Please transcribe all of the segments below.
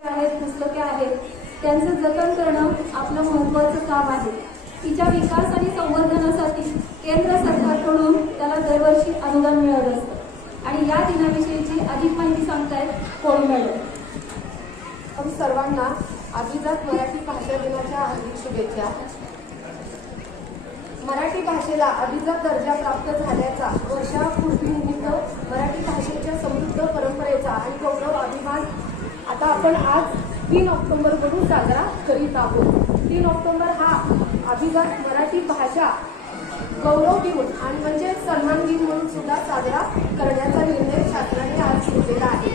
पुस्तके आहेत त्यांचं जतन करणं आपलं महत्त्वाचं काम आहे। तिच्या विकास आणि संवर्धनासाठी केंद्र सरकारकडून त्याला दरवर्षी अनुदान मिळत असतं आणि या दिनाविषयीची अधिक माहिती सांगतायत कोळी मॅडम। सर्वांना अभिजात मराठी भाषा दिनाच्या हार्दिक शुभेच्छा। मराठी भाषेला अभिजात दर्जा प्राप्त झाल्याचा वर्षापूर्वीनिमित्त मराठी भाषेच्या समृद्ध परंपरेचा आणि गौरव अभिमान आता आपण आज 3 ऑक्टोबर पासून साजरा करीत आहोत। 3 ऑक्टोबर हा अभिजात मराठी भाषा गौरव दिन आणि म्हणजे सन्मान दिन म्हणून सुद्धा साजरा करण्याचा निर्णय शासनाने आज घेतलेला आहे।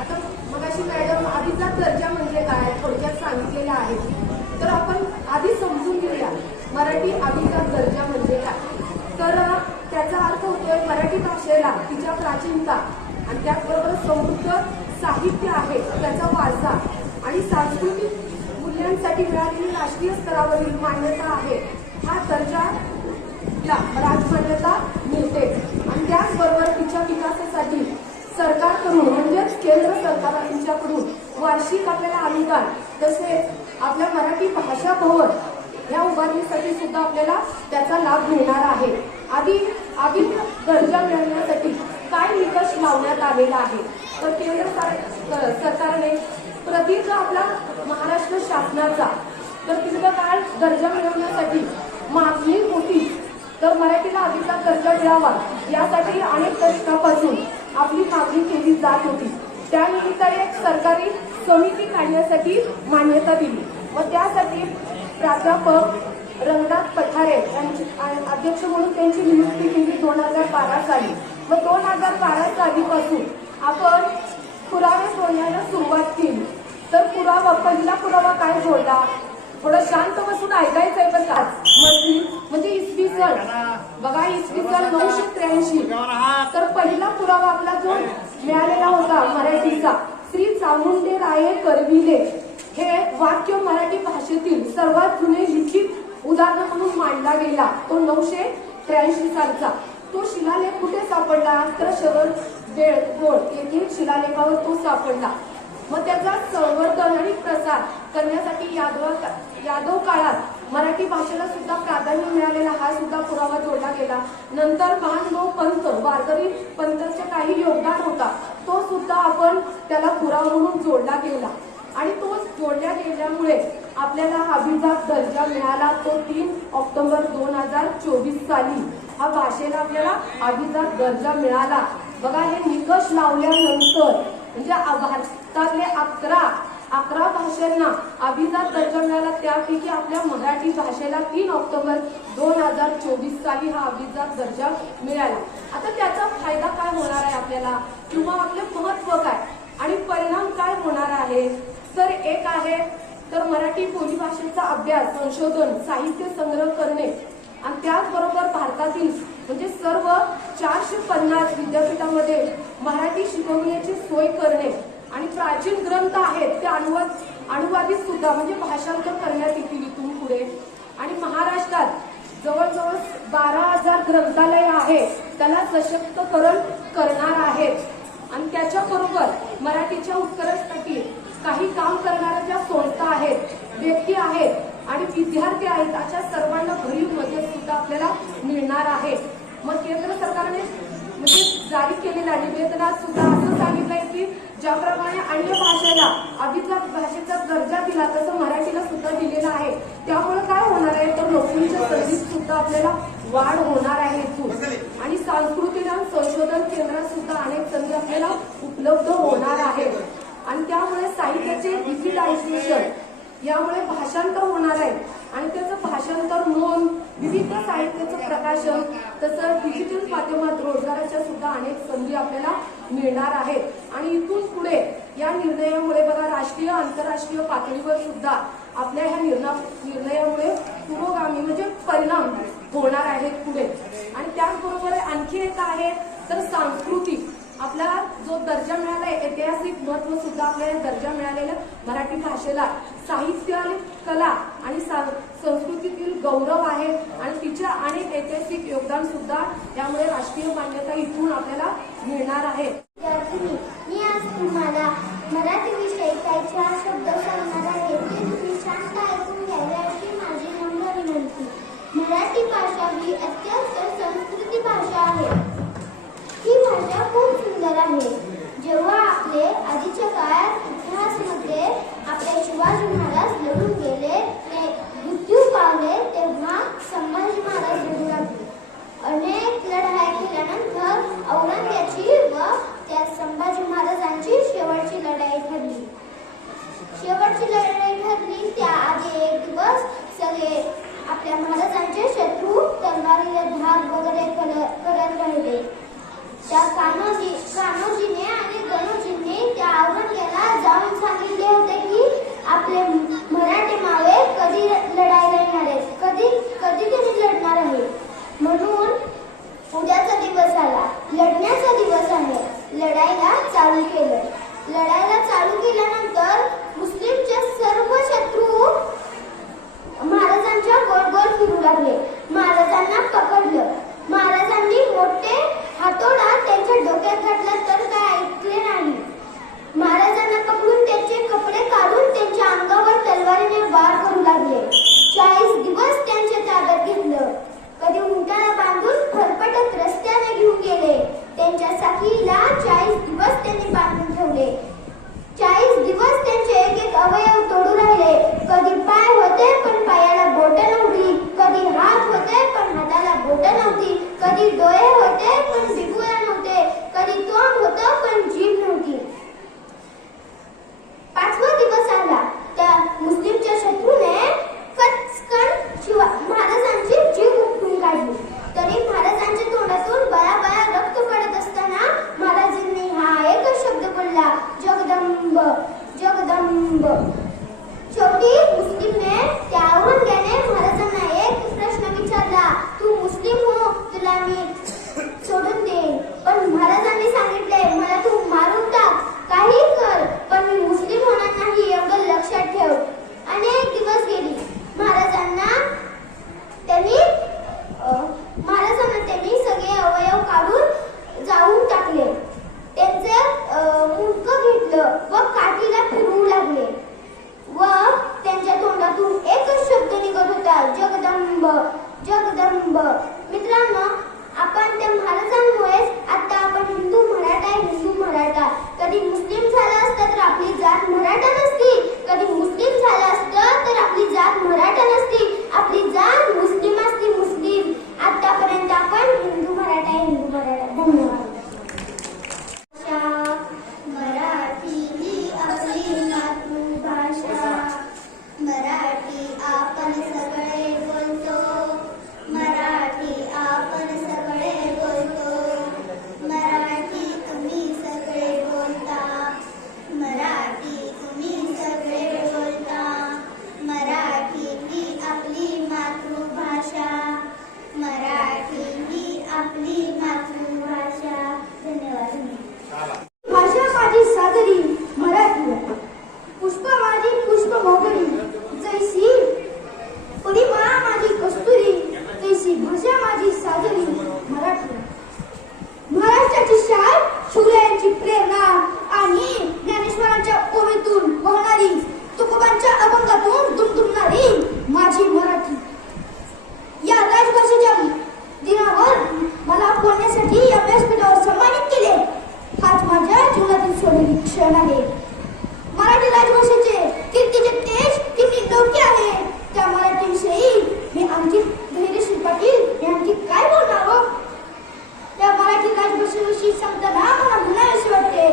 आता मगाशी मॅडम अभिजात दर्जा म्हणजे काय थोडक्यात सांगितलेले आहे, तर आपण आधी समजून घेऊया मराठी अभिजात दर्जा म्हणजे काय। तर त्याचा अर्थ होतोय मराठी भाषेला तिच्या प्राचीनता आणि त्याचबरोबर समृद्ध साहित्य आहे, त्याचा वारसा आणि सांस्कृतिक मूल्यांसाठी मिळालेली राष्ट्रीय स्तरावरील मान्यता आहे। हा दर्जा राजमान्यता मिळते आणि त्याचबरोबर तिच्या विकासासाठी सरकारकडून म्हणजेच केंद्र सरकारकडून वार्षिक आपल्याला अनुदान तसेच आपल्या मराठी भाषा भवन या उभारणीसाठी सुद्धा आपल्याला त्याचा लाभ मिळणार आहे। आधी अभिजात दर्जा मिळवण्यासाठी काय निकष लावण्यात आलेला आहे, तर केंद्र सरकारने प्रदीर्घ आपला महाराष्ट्र शासनाचा तर दीर्घकाळ दर्जा मिळवण्यासाठी मागणी होती, तर मराठीला अभिजात दर्जा मिळावा यासाठी अनेक दशकापासून आपली मागणी केली जात होती। त्यानिमित्ताने एक सरकारी समिती काढण्यासाठी मान्यता दिली व त्यासाठी प्राध्यापक रंगनाथ पठारे यांची अध्यक्ष म्हणून त्यांची नियुक्ती केली 2012 साली व 2012 सालीपासून आपण पुरावे जोडण्याला सुरुवात केली। तर पहिला पुरावा काय जोडला, थोडं शांत बसून ऐकायचंय पण का म्हणजे इसवी सन बघा, इसवी सन 983 तर पहिला पुरावा आपला जो मिळालेला होता मराठीचा श्री चामुंडेराये करविले हे वाक्य मराठी भाषेतील सर्वात जुने लिखित उदाहरण म्हणून मांडला गेला, तो 983 सालचा। तो शिलालेख कुठे सापडला, तर शहर बेळगोळ येथील शिलालेखावर तो सापडला। मग त्याचा संवर्धन आणि प्रसार करण्यासाठी यादव काळात मराठी भाषेला सुद्धा प्राधान्य मिळालेला हा सुद्धा पुरावा जोडला गेला। नंतर महानुभाव पंत वारकरी पंथाचे काही योगदान होता, तो सुद्धा आपण त्याला पुरावा म्हणून जोडला गेला आणि तो जोडल्या गेल्यामुळे आपल्याला अभिजात दर्जा मिळाला, तो 3 ऑक्टोबर 2024 साली हा भाषेला आपल्याला अभिजात दर्जा मिळाला। बघा, हे निकष लावल्यानंतर म्हणजे भारतातले 11 भाषांना अभिजात दर्जा मिळाला, त्यापैकी आपल्या मराठी भाषेला 3 ऑक्टोबर 2024 साली हा अभिजात दर्जा मिळाला। आता त्याचा फायदा काय होणार आहे आपल्याला, किंवा आपले महत्व काय आणि परिणाम काय होणार आहे, तर एक आहे तर मराठी बोलीभाषेचा अभ्यास संशोधन साहित्य संग्रह करणे आणि त्याचबरोबर भारतातील म्हणजे सर्व 450 विद्यापीठामध्ये मराठी शिकवण्याची सोय करणे आणि प्राचीन ग्रंथ आहेत ते अनुवादित सुद्धा म्हणजे भाषांतर करण्यात येतील इथून पुढे। आणि महाराष्ट्रात जवळजवळ 12,000 ग्रंथालय आहे त्याला सशक्तकरण करणार आहेत आणि त्याच्याबरोबर मराठीच्या उत्कर्षासाठी काही काम करणाऱ्या ज्या संस्था आहेत, व्यक्ती आहेत आणि विद्यार्थी आहेत, अशा सर्वांना भरीव मदत सुद्धा आपल्याला मिळणार आहे। मग केंद्र सरकारने म्हणजे जारी केलेल्या निवेदनात सुद्धा असं सांगितलंय की ज्याप्रमाणे अन्य भाषेला अभिजात भाषेचा दर्जा दिला तसं मराठीला सुद्धा दिलेला आहे। त्यामुळे काय होणार आहे, तर नोकरीच्या संधीत सुद्धा आपल्याला वाढ होणार आहे इथून आणि सांस्कृतिक आणि संशोधन केंद्रात सुद्धा अनेक संधी आपल्याला उपलब्ध होणार आहेत आणि त्यामुळे साहित्याचे डिजिटायझेशन यामुळे भाषांतर होणार आहे आणि त्याचं भाषांतर नोंद विविध साहित्याचं प्रकाशन तसं डिजिटल माध्यमात रोजगाराच्या सुद्धा अनेक संधी आपल्याला मिळणार आहेत आणि इथून पुढे या निर्णयामुळे बघा राष्ट्रीय आंतरराष्ट्रीय पातळीवर सुद्धा आपल्या ह्या निर्णयामुळे पुरोगामी म्हणजे परिणाम होणार आहेत पुढे। आणि त्याचबरोबर आणखी एक आहे तर सांस्कृतिक आपला जो दर्जा मिळाला ऐतिहासिक महत्व सुद्धा आपल्याला दर्जा मिळालेला मराठी भाषेला साहित्य आणि कला आणि संस्कृतीतील गौरव आहे आणि तिच्या अनेक ऐतिहासिक योगदान सुद्धा त्यामुळे राष्ट्रीय मान्यता इथून आपल्याला मिळणार आहे. मी आज तुम्हाला मराठी विषयी काही 4 शब्द सांगणार आहे ते तुम्ही शांत ऐकून घ्यावे अशी माझी नम्र विनंती. मराठी भाषा ही अत्यंत संस्कृती भाषा आहे. ही भाषा खूप सुंदर आहे. जेव्हा आपले आधीच्या काळात इतिहासामध्ये आपले शिवाजी महाराज लढून गेले, ते मृत्यू पावले, तेव्हा संभाजी महाराज लढू लागले. अनेक लढाई केल्यानंतर औरंगजेबाची व त्या संभाजी महाराजांची शेवटची लढाई ठरली. त्याआधी एक दिवस सगळे आपल्या महाराजांचे शत्रू तलवारीला धार वगैरे करत राहिले. त्या कान्होजीने आणि गणोजींनी त्या औरंगजेबाला जाऊन सांगितले होते की आपले मराठी मावे कधी लढायला येणार आहेत, कधी त्यांनी लढणार आहे. म्हणून उद्याचा दिवस आला, लढण्याचा दिवस आहे. लढायला चालू केल्यानंतर मुस्लिमचे सर्व शत्रू महाराजांच्या गोल गोल फिरू लागले. महाराजांना पकडलं. महाराजांनी मोठे हातोडा त्यांच्या डोक्यात घातला तर काय ऐकले नाही. महाराजांना पकडून त्यांचे कपडे काढून त्यांच्या अंगावर तलवारीने वार करू लागले. 40 दिवस त्यांच्या ताब्यात घेतलं. कधी उंटाला बांधून फरफटत रस्त्याने घेऊन गेले. त्यांच्या साखीला 40 दिवस त्यांनी बांधून ठेवले. 40 दिवस त्यांचे एक एक अवयव तोडू राहिले. कधी पाय होते पण पायाला बोटं नव्हती, कधी हात होते पण हाताला बोटं नव्हती, कधी डोळे होते पण बिबुळा नव्हते, कधी तोंड होतं पण जीभ नव्हती. 5वा दिवस आला. त्या मुस्लिमच्या शत्रूने कचकन महाराजांची जीभ उपटून काढली. तरी महाराजांच्या तोंडातून बळाबळा रक्त पडत असताना महाराजांनी हा एकच शब्द बोलला, जगदंब जगदंब. शेवटी मुस्लिमने त्या औरंगजेबाने महाराजांना एक प्रश्न विचारला, तू मुस्लिम हो, तुला मी सोडून देईन. पण महाराजांनी सांगितले, मला तू मारून टाक, काही कर, पण मी मुस्लिम होणार नाही, एवढं लक्षात ठेव. अनेक दिवस गेली. महाराजांना त्यांनी सगळे अवयव काढून जाळून टाकले. त्यांचं मुंडकं घेतलं व काठीला फिरवू लागले व त्यांच्या तोंडातून एकच शब्द निघत होता, जगदंब जगदंब. मित्रांनो, आपण त्या महाराजांमुळेच आता आपण हिंदू मराठा. कधी मुस्लिम झाला असता तर आपली जात मराठा नसती, कधी मुस्लिम झाला असतं तर आपली जात मराठा नसती, आपली जात मुस्लिम असती, मुस्लिम. आतापर्यंत आपण हिंदू मराठा. धन्यवाद. मराठी ही आपली मातृभाषा. मराठी आपण सगळे बोलतो. मराठी आपण सगळे बोलतो. मराठी तुम्ही सगळे बोलता. मराठी तुम्ही सगळे बोलता. मराठी ही आपली मातृभाषा. मराठी ही आपली मातृभाषा. धन्यवाद. भाषा माझी सादरी मराठी, पुष्प माझी पुष्प मोगरी, जैसी परिमळा माझी कस्तुरी, तैसी भाषा माझी सादरी मराठी. महाराष्ट्राची शाल, शौर्याची प्रेरणा आणि ज्ञानेश्वरांच्या ओवीतून वाहणारी, तुकोबांच्या अभंगातून दुमदुमणारी माझी मराठी. या राजभाषेच्या दिनावर मला बोलण्यासाठी या व्यासपीठावर सन्मानित केले. हाच माझ्या जीवनातील सोनेरी क्षण आहे. मराठी राजभाषेचे कीर्तीचे तेज किती लौकिक आहे. त्या मराठीविषयी मी अंकित धैर्यशील पाटील हे आणखी काय बोलणार हो. त्या मराठी राजभाषेविषयी सांगताना मला म्हणावेसे वाटते,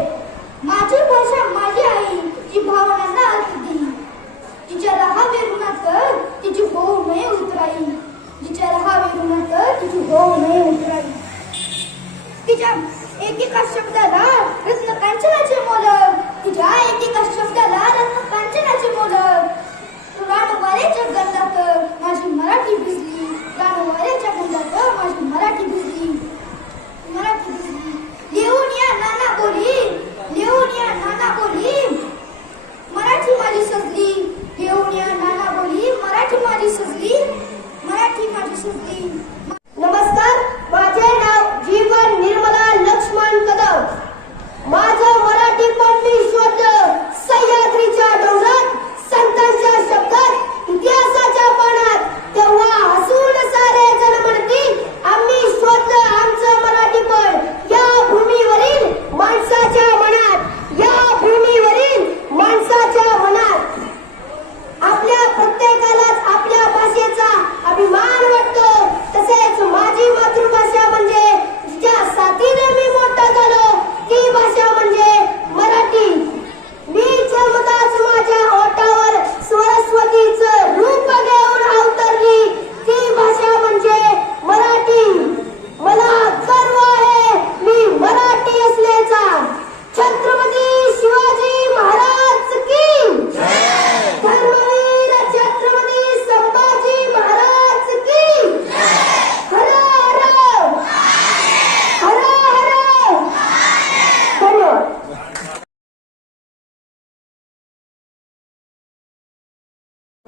माझी भाषा माझी आई, जी भावनांना अर्थ देई, तिच्या रहावे ऋणात तिची होऊ नये उतराई, जिच्या रहावे ऋणात तिची होऊ नये उतराई. तिच्या एकेका शब्दाला रत्न कांचनाचे मोलक, तिच्या एकेका शब्दाला रत्न कांचनाचे मोलक. रानवाऱ्याच्या गंधात माझी मराठी भिजली, रानवाऱ्याच्या गंधात माझी मराठी भिजली. लिहून या नाना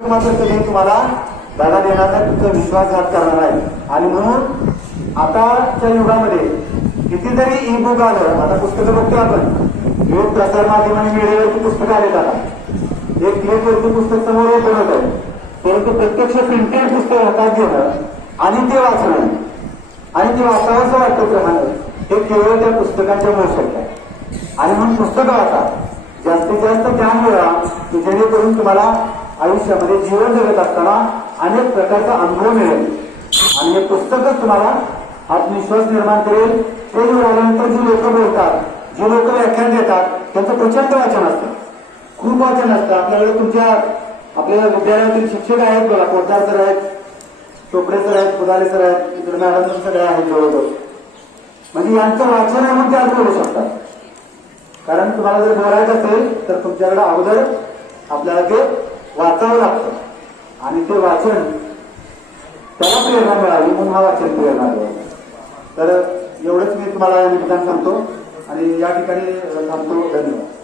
मात्र कधी तुम्हाला धडा देणार नाही, तुमचा विश्वासघात करणार आहे. आणि म्हणून आताच्या युगामध्ये किती जरी ई बुक आलं, आता पुस्तकं बघतो आपण, विविध प्रसार माध्यम आणि मीडियावरती पुस्तकं आलेत. आता एक क्लिकवरती पुस्तक समोर ओपन होत आहे, परंतु प्रत्यक्ष प्रिंटेड पुस्तक हातात घेणं आणि ते वाचणं आणि ते वाचावंसं वाटत राहणं हे केवळ त्या पुस्तकांच्या मोशक आहे. आणि म्हणून पुस्तकं वाचा, जास्तीत जास्त ज्ञान मिळवा की जेणेकरून तुम्हाला आयुष्यामध्ये जीवन जगत असताना अनेक प्रकारचा अनुभव मिळेल. आणि हे पुस्तकच तुम्हाला आत्मविश्वास निर्माण करेल. स्टेजवर आल्यानंतर जी लोक बोलतात, जे लोक व्याख्यान देतात, त्यांचं प्रचंड वाचन असतं, खूप वाचन असतं. आपल्याकडे आपल्या विद्यालयातील शिक्षक आहेत बघा, पोद्दार सर आहेत, चोपडे सर आहेत, फुदाले सर आहेत, इकडे मॅडम सगळे आहेत जवळजवळ. म्हणजे यांचं वाचन आहे म्हणून ते आज बोलू शकतात. कारण तुम्हाला जर बोलायचं असेल तर तुमच्याकडे अगोदर आपल्याला ते वाचावं लागतं आणि ते वाचन त्याला प्रेरणा मिळावी म्हणून हा वाचन प्रेरणा मिळावी. तर एवढंच मी तुम्हाला या निमित्तानं सांगतो आणि या ठिकाणी थांबतो. धन्यवाद.